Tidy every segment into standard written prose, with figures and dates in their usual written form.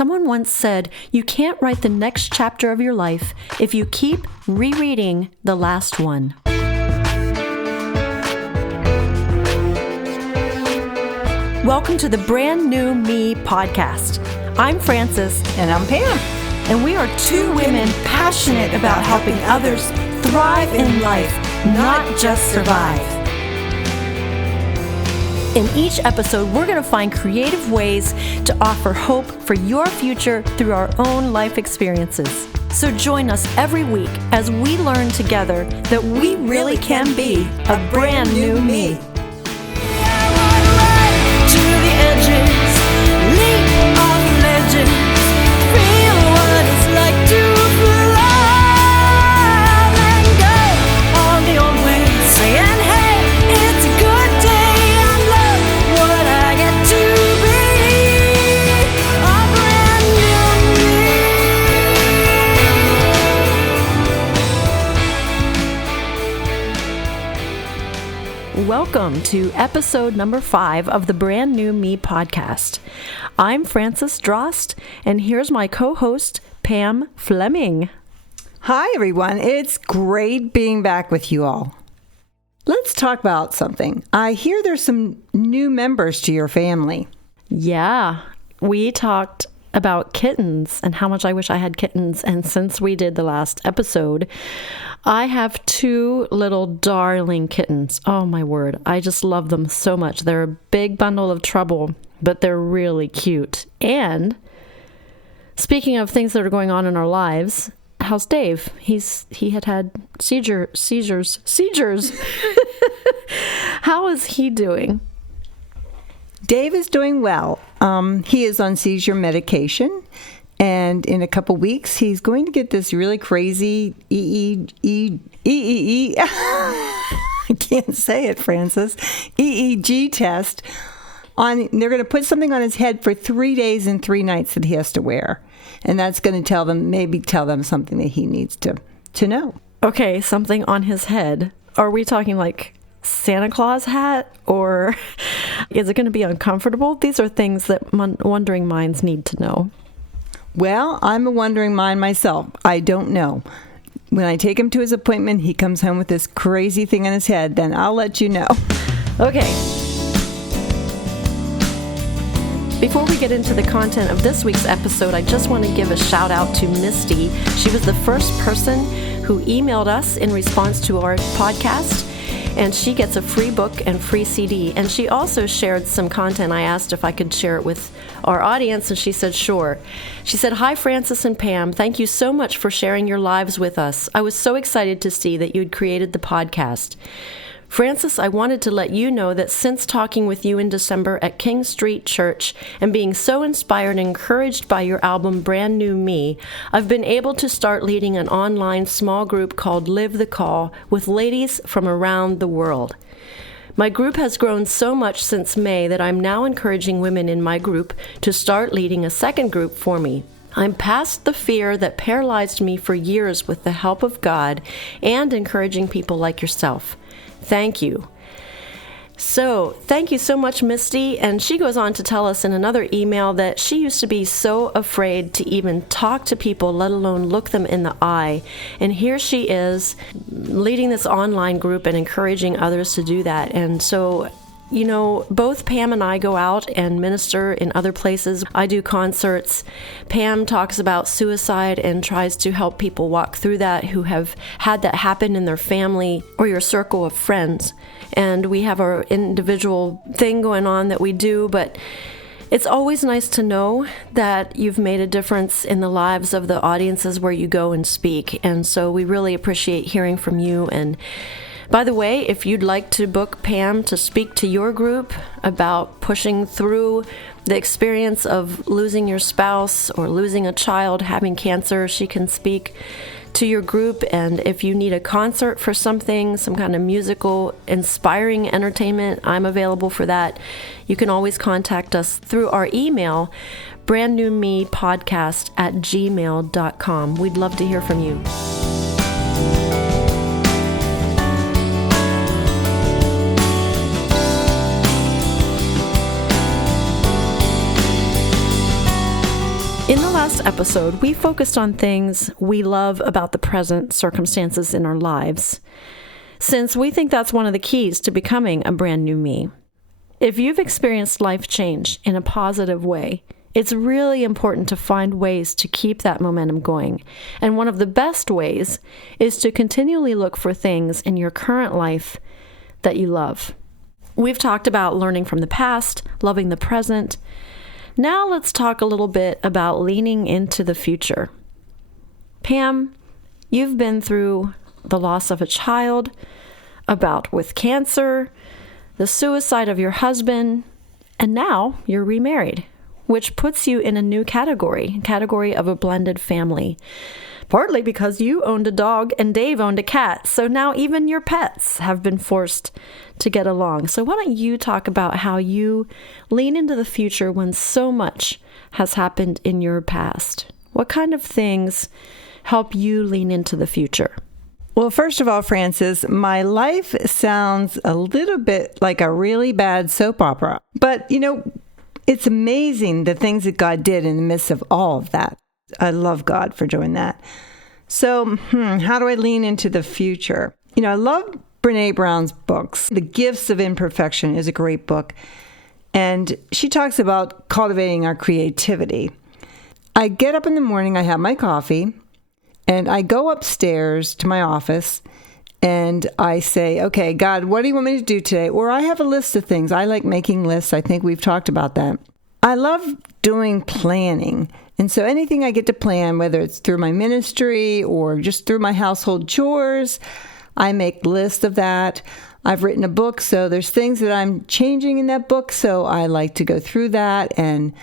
Someone once said, you can't write the next chapter of your life if you keep rereading the last one. Welcome to the Brand New Me podcast. I'm Frances. And I'm Pam. And we are two women passionate about helping others thrive in life, not just survive. In each episode, we're going to find creative ways to offer hope for your future through our own life experiences. So join us every week as we learn together that we really can be a brand new me. Welcome to episode number 5 of the Brand New Me podcast. I'm Frances Drost, and here's my co-host, Pam Fleming. Hi, everyone. It's great being back with you all. Let's talk about something. I hear there's some new members to your family. Yeah, we talked about kittens and how much I wish I had kittens. And since we did the last episode, I have 2 little darling kittens. Oh my word. I just love them so much. They're a big bundle of trouble, but they're really cute. And speaking of things that are going on in our lives, how's Dave? He had seizures. How is he doing? Dave is doing well. He is on seizure medication, and in a couple weeks, he's going to get this really crazy EEG. I can't say it, Frances. EEG test. They're going to put something on his head for 3 days and 3 nights that he has to wear, and that's going to tell them something that he needs to know. Okay, something on his head. Are we talking like Santa Claus hat, or is it going to be uncomfortable? These are things that wondering minds need to know. Well, I'm a wondering mind myself. I don't know. When I take him to his appointment, he comes home with this crazy thing on his head, then I'll let you know. Okay. Before we get into the content of this week's episode, I just want to give a shout out to Misty. She was the first person who emailed us in response to our podcast, and she gets a free book and free CD. And she also shared some content. I asked if I could share it with our audience, and she said, sure. She said, "Hi, Frances and Pam. Thank you so much for sharing your lives with us. I was so excited to see that you'd created the podcast. Frances, I wanted to let you know that since talking with you in December at King Street Church and being so inspired and encouraged by your album Brand New Me, I've been able to start leading an online small group called Live the Call with ladies from around the world. My group has grown so much since May that I'm now encouraging women in my group to start leading a second group for me. I'm past the fear that paralyzed me for years with the help of God and encouraging people like yourself. Thank you." So, thank you so much, Misty. And she goes on to tell us in another email that she used to be so afraid to even talk to people, let alone look them in the eye. And here she is leading this online group and encouraging others to do that. And so, you know, both Pam and I go out and minister in other places. I do concerts. Pam talks about suicide and tries to help people walk through that who have had that happen in their family or your circle of friends. And we have our individual thing going on that we do, but it's always nice to know that you've made a difference in the lives of the audiences where you go and speak. And so we really appreciate hearing from you. And by the way, if you'd like to book Pam to speak to your group about pushing through the experience of losing your spouse or losing a child, having cancer, she can speak to your group. And if you need a concert for something, some kind of musical, inspiring entertainment, I'm available for that. You can always contact us through our email, brandnewmepodcast@gmail.com. We'd love to hear from you. In the last episode, we focused on things we love about the present circumstances in our lives, since we think that's one of the keys to becoming a brand new me. If you've experienced life change in a positive way, it's really important to find ways to keep that momentum going. And one of the best ways is to continually look for things in your current life that you love. We've talked about learning from the past, loving the present. Now let's talk a little bit about leaning into the future. Pam, you've been through the loss of a child, a bout with cancer, the suicide of your husband, and now you're remarried, which puts you in a new category of a blended family. Partly because you owned a dog and Dave owned a cat, so now even your pets have been forced to get along. So why don't you talk about how you lean into the future when so much has happened in your past? What kind of things help you lean into the future? Well, first of all, Frances, my life sounds a little bit like a really bad soap opera. But, it's amazing the things that God did in the midst of all of that. I love God for doing that. So, how do I lean into the future? I love Brene Brown's books. The Gifts of Imperfection is a great book. And she talks about cultivating our creativity. I get up in the morning, I have my coffee, and I go upstairs to my office and I say, okay, God, what do you want me to do today? Or I have a list of things. I like making lists. I think we've talked about that. I love doing planning. And so anything I get to plan, whether it's through my ministry or just through my household chores, I make lists of that. I've written a book, so there's things that I'm changing in that book. So I like to go through that and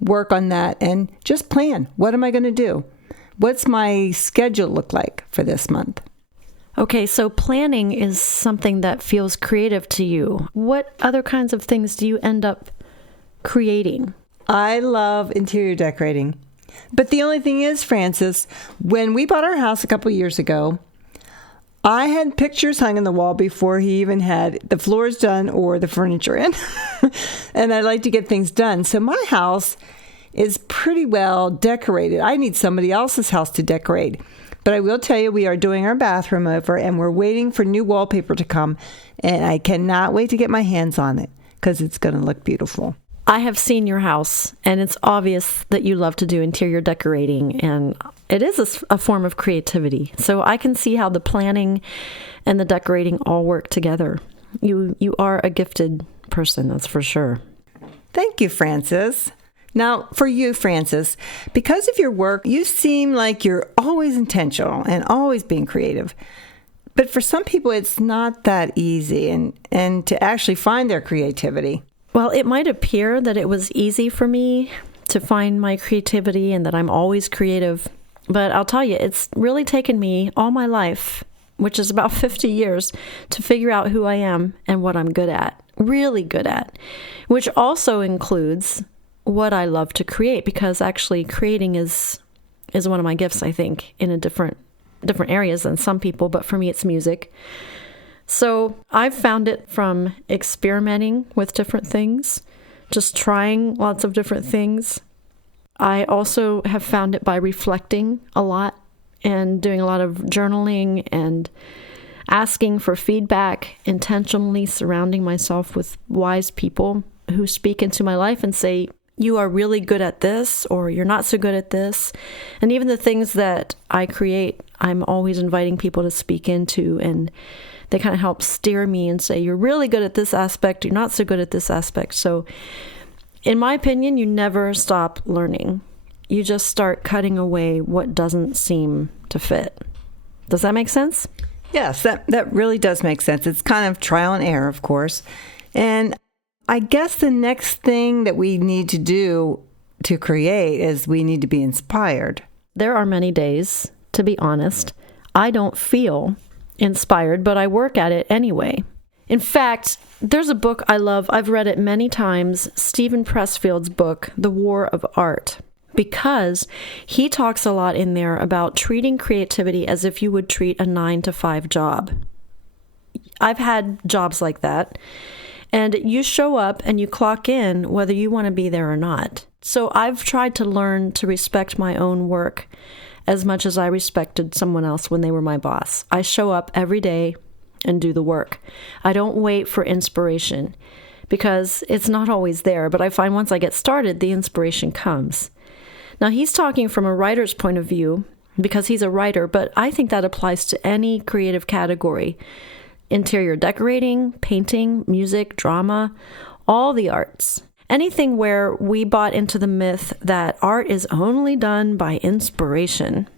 work on that and just plan. What am I going to do? What's my schedule look like for this month? Okay, so planning is something that feels creative to you. What other kinds of things do you end up creating? I love interior decorating. But the only thing is, Frances, when we bought our house a couple years ago, I had pictures hung on the wall before he even had the floors done or the furniture in. And I like to get things done. So my house is pretty well decorated. I need somebody else's house to decorate. But I will tell you, we are doing our bathroom over and we're waiting for new wallpaper to come. And I cannot wait to get my hands on it because it's going to look beautiful. I have seen your house, and it's obvious that you love to do interior decorating, and it is a form of creativity. So I can see how the planning and the decorating all work together. You are a gifted person, that's for sure. Thank you, Frances. Now, for you, Frances, because of your work, you seem like you're always intentional and always being creative. But for some people, it's not that easy and to actually find their creativity. Well, it might appear that it was easy for me to find my creativity and that I'm always creative. But I'll tell you, it's really taken me all my life, which is about 50 years, to figure out who I am and what I'm good at, really good at, which also includes what I love to create, because actually creating is one of my gifts, I think, in a different areas than some people, but for me it's music. So I've found it from experimenting with different things, just trying lots of different things. I also have found it by reflecting a lot and doing a lot of journaling and asking for feedback, intentionally surrounding myself with wise people who speak into my life and say, you are really good at this, or you're not so good at this. And even the things that I create, I'm always inviting people to speak into, and they kind of help steer me and say, you're really good at this aspect, you're not so good at this aspect. So in my opinion, you never stop learning. You just start cutting away what doesn't seem to fit. Does that make sense? Yes, that really does make sense. It's kind of trial and error, of course. And I guess the next thing that we need to do to create is we need to be inspired. There are many days, to be honest, I don't feel inspired, but I work at it anyway. In fact, there's a book I love. I've read it many times, Stephen Pressfield's book, The War of Art, because he talks a lot in there about treating creativity as if you would treat a 9-to-5 job. I've had jobs like that, And you show up and you clock in whether you want to be there or not. So I've tried to learn to respect my own work as much as I respected someone else when they were my boss. I show up every day and do the work. I don't wait for inspiration because it's not always there, but I find once I get started, the inspiration comes. Now, he's talking from a writer's point of view because he's a writer, but I think that applies to any creative category. Interior decorating, painting, music, drama, all the arts. Anything where we bought into the myth that art is only done by inspiration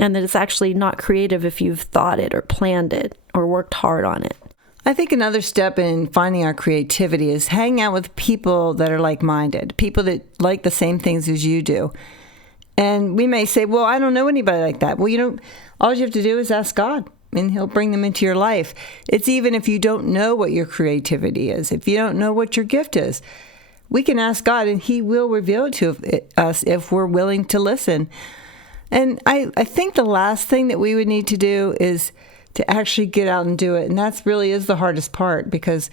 and that it's actually not creative if you've thought it or planned it or worked hard on it. I think another step in finding our creativity is hang out with people that are like-minded, people that like the same things as you do. And we may say, well, I don't know anybody like that. Well, all you have to do is ask God, and he'll bring them into your life. It's even if you don't know what your creativity is, if you don't know what your gift is, we can ask God, and he will reveal it to us if we're willing to listen. And I think the last thing that we would need to do is to actually get out and do it. And that's really is the hardest part, because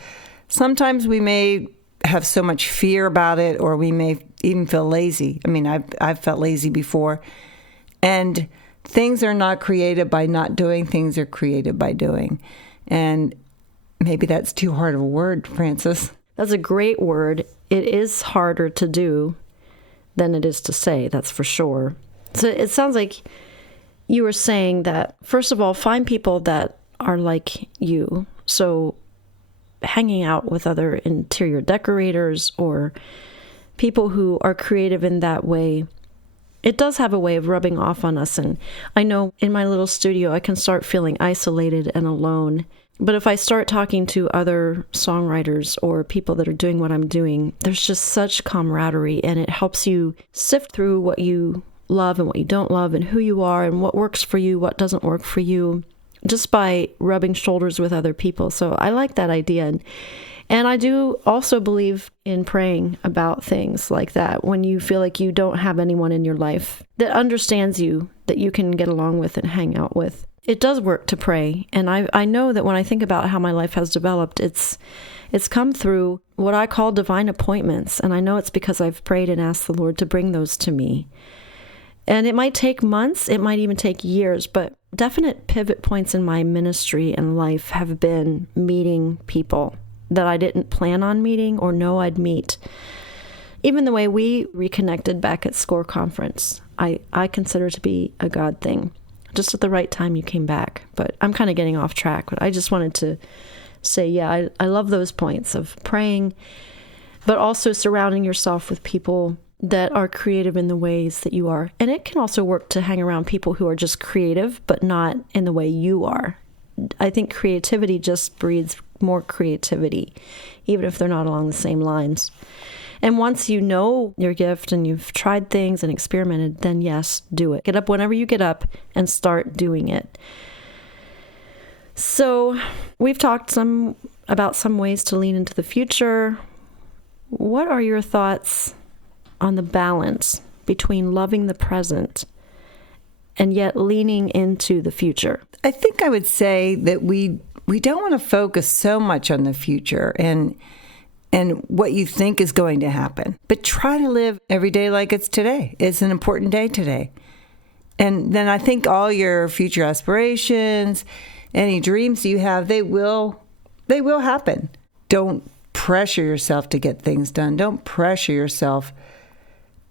sometimes we may have so much fear about it, or we may even feel lazy. I mean, I've felt lazy before. And things are not created by not doing, things are created by doing. And maybe that's too hard of a word, Frances. That's a great word. It is harder to do than it is to say, that's for sure. So it sounds like you were saying that, first of all, find people that are like you. So hanging out with other interior decorators or people who are creative in that way, it does have a way of rubbing off on us. And I know in my little studio, I can start feeling isolated and alone. But if I start talking to other songwriters or people that are doing what I'm doing, there's just such camaraderie, and it helps you sift through what you love and what you don't love and who you are and what works for you, what doesn't work for you, just by rubbing shoulders with other people. So I like that idea. And I do also believe in praying about things like that when you feel like you don't have anyone in your life that understands you, that you can get along with and hang out with. It does work to pray. And I know that when I think about how my life has developed, it's come through what I call divine appointments. And I know it's because I've prayed and asked the Lord to bring those to me. And it might take months, it might even take years, but definite pivot points in my ministry and life have been meeting people that I didn't plan on meeting or know I'd meet. Even the way we reconnected back at SCORE conference, I consider to be a God thing. Just at the right time you came back. But I'm kind of getting off track. But I just wanted to say, yeah, I love those points of praying, but also surrounding yourself with people that are creative in the ways that you are. And it can also work to hang around people who are just creative, but not in the way you are. I think creativity just breeds more creativity, even if they're not along the same lines. And once you know your gift and you've tried things and experimented, then yes, do it. Get up whenever you get up and start doing it. So we've talked about some ways to lean into the future. What are your thoughts on the balance between loving the present and yet leaning into the future? I think I would say that we don't want to focus so much on the future and what you think is going to happen, but try to live every day like it's today. It's an important day today. And then I think all your future aspirations, any dreams you have, they will happen. Don't pressure yourself to get things done. Don't pressure yourself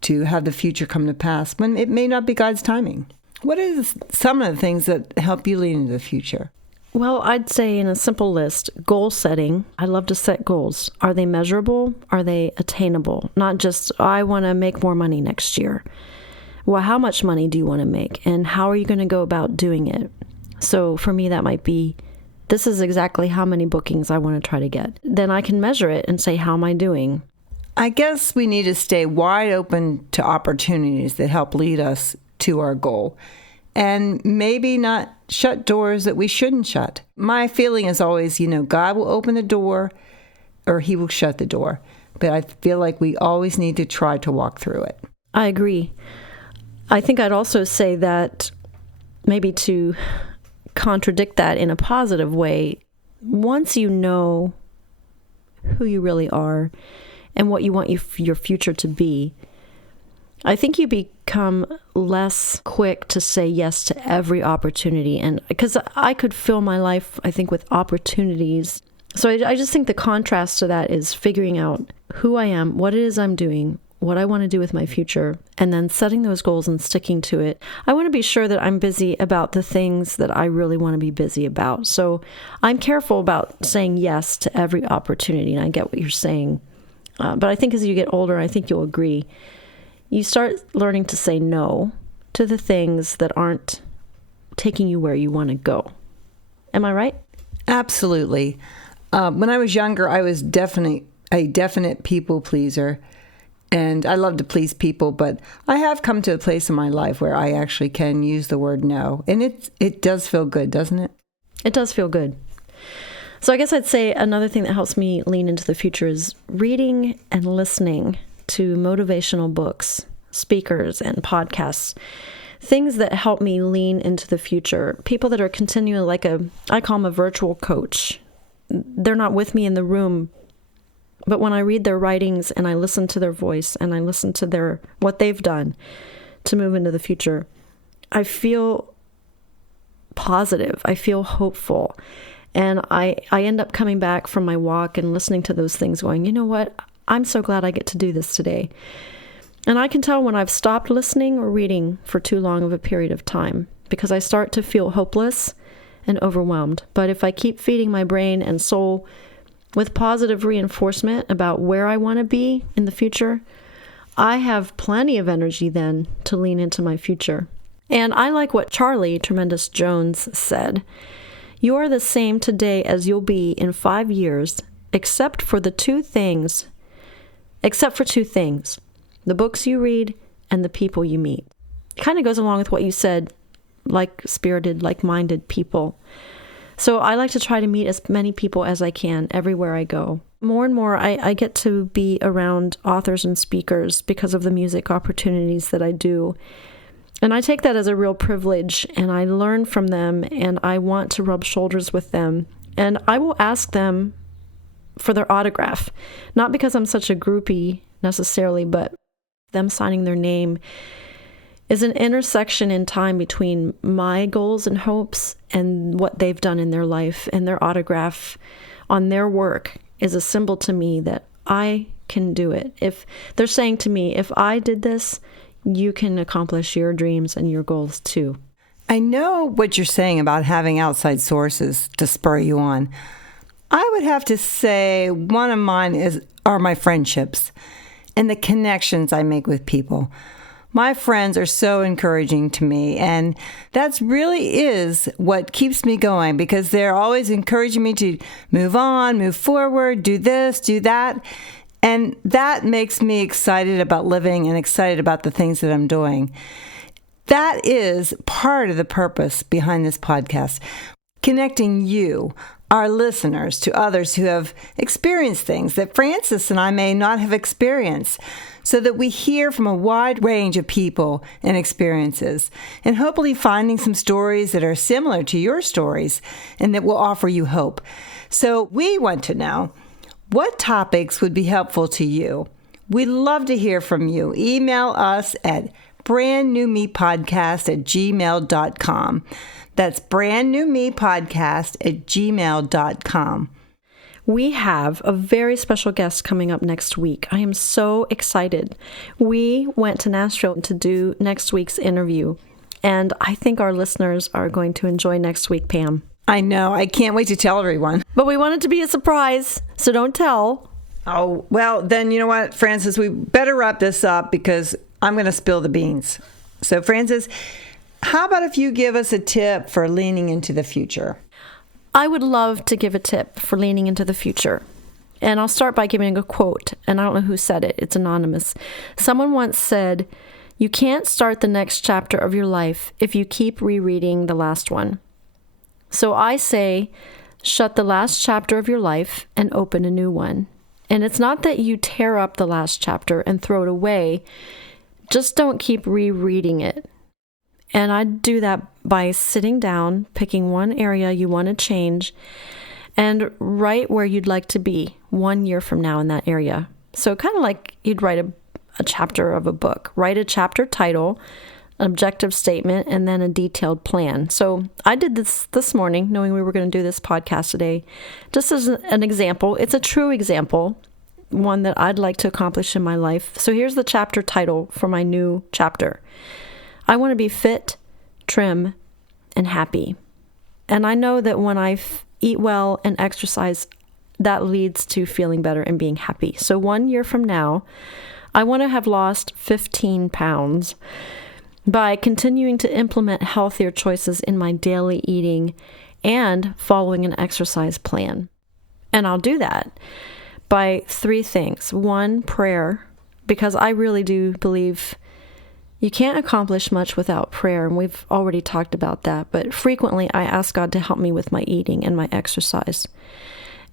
to have the future come to pass when it may not be God's timing. What is some of the things that help you lean into the future? Well, I'd say in a simple list, goal setting. I love to set goals. Are they measurable? Are they attainable? Not just, I want to make more money next year. Well, how much money do you want to make? And how are you going to go about doing it? So for me, that might be, this is exactly how many bookings I want to try to get. Then I can measure it and say, how am I doing? I guess we need to stay wide open to opportunities that help lead us to our goal. And maybe not shut doors that we shouldn't shut. My feeling is always, God will open the door or he will shut the door. But I feel like we always need to try to walk through it. I agree. I think I'd also say that maybe to contradict that in a positive way, once you know who you really are and what you want your future to be, I think you become less quick to say yes to every opportunity. And because I could fill my life, I think, with opportunities. So I just think the contrast to that is figuring out who I am, what it is I'm doing, what I want to do with my future, and then setting those goals and sticking to it. I want to be sure that I'm busy about the things that I really want to be busy about. So I'm careful about saying yes to every opportunity, and I get what you're saying. But I think as you get older, I think you'll agree, you start learning to say no to the things that aren't taking you where you want to go. Am I right? Absolutely. When I was younger, I was definitely a definite people pleaser. And I love to please people, but I have come to a place in my life where I actually can use the word no. And it does feel good, doesn't it? It does feel good. So I guess I'd say another thing that helps me lean into the future is reading and listening to motivational books, speakers, and podcasts. Things that help me lean into the future. People that are continually I call them a virtual coach. They're not with me in the room, but when I read their writings and I listen to their voice and I listen to what they've done to move into the future, I feel positive. I feel hopeful. And I end up coming back from my walk and listening to those things going, you know what? I'm so glad I get to do this today. And I can tell when I've stopped listening or reading for too long of a period of time because I start to feel hopeless and overwhelmed. But if I keep feeding my brain and soul with positive reinforcement about where I want to be in the future, I have plenty of energy then to lean into my future. And I like what Charlie Tremendous Jones said. You are the same today as you'll be in 5 years, except for two things, the books you read and the people you meet. It kind of goes along with what you said, like-spirited, like-minded people. So I like to try to meet as many people as I can everywhere I go. More and more, I get to be around authors and speakers because of the music opportunities that I do. And I take that as a real privilege, and I learn from them, and I want to rub shoulders with them. And I will ask them for their autograph, not because I'm such a groupie necessarily, but them signing their name is an intersection in time between my goals and hopes and what they've done in their life, and their autograph on their work is a symbol to me that I can do it. If they're saying to me, if I did this, you can accomplish your dreams and your goals too. I know what you're saying about having outside sources to spur you on. I would have to say one of mine are my friendships and the connections I make with people. My friends are so encouraging to me, and that really is what keeps me going, because they're always encouraging me to move on, move forward, do this, do that. And that makes me excited about living and excited about the things that I'm doing. That is part of the purpose behind this podcast, connecting you, our listeners, to others who have experienced things that Frances and I may not have experienced, so that we hear from a wide range of people and experiences, and hopefully finding some stories that are similar to your stories and that will offer you hope. So we want to know, what topics would be helpful to you? We'd love to hear from you. Email us at brandnewmepodcast@gmail.com. That's brandnewmepodcast@gmail.com. We have a very special guest coming up next week. I am so excited. We went to Nashville to do next week's interview, and I think our listeners are going to enjoy next week, Pam. I know. I can't wait to tell everyone. But we want it to be a surprise, so don't tell. Oh, well, then you know what, Frances? We better wrap this up because I'm going to spill the beans. So, Frances, how about if you give us a tip for leaning into the future? I would love to give a tip for leaning into the future. And I'll start by giving a quote, and I don't know who said it. It's anonymous. Someone once said, "You can't start the next chapter of your life if you keep rereading the last one." So I say, shut the last chapter of your life and open a new one. And it's not that you tear up the last chapter and throw it away. Just don't keep rereading it. And I do that by sitting down, picking one area you want to change, and write where you'd like to be 1 year from now in that area. So kind of like you'd write a chapter of a book. Write a chapter title, an objective statement, and then a detailed plan. So I did this morning, knowing we were going to do this podcast today, just as an example. It's a true example, one that I'd like to accomplish in my life. So here's the chapter title for my new chapter. I want to be fit, trim, and happy. And I know that when I eat well and exercise, that leads to feeling better and being happy. So 1 year from now, I want to have lost 15 pounds by continuing to implement healthier choices in my daily eating and following an exercise plan. And I'll do that by 3 things. 1, prayer, because I really do believe you can't accomplish much without prayer, and we've already talked about that, but frequently I ask God to help me with my eating and my exercise.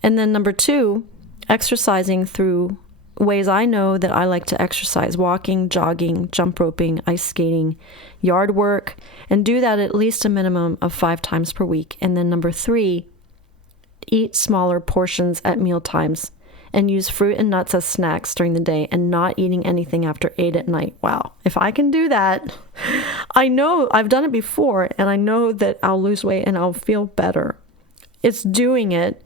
And then number 2, exercising through ways I know that I like to exercise: walking, jogging, jump roping, ice skating, yard work, and do that at least a minimum of 5 times per week. And then number 3, eat smaller portions at meal times and use fruit and nuts as snacks during the day and not eating anything after 8 at night. Wow. If I can do that, I know I've done it before, and I know that I'll lose weight and I'll feel better. It's doing it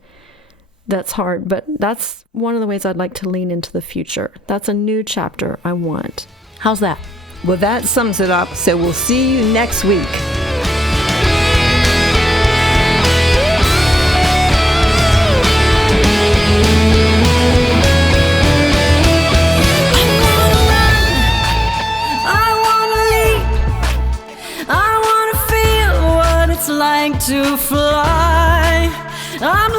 that's hard, but that's one of the ways I'd like to lean into the future. That's a new chapter I want. How's that? Well, that sums it up. So we'll see you next week. To fly, I'm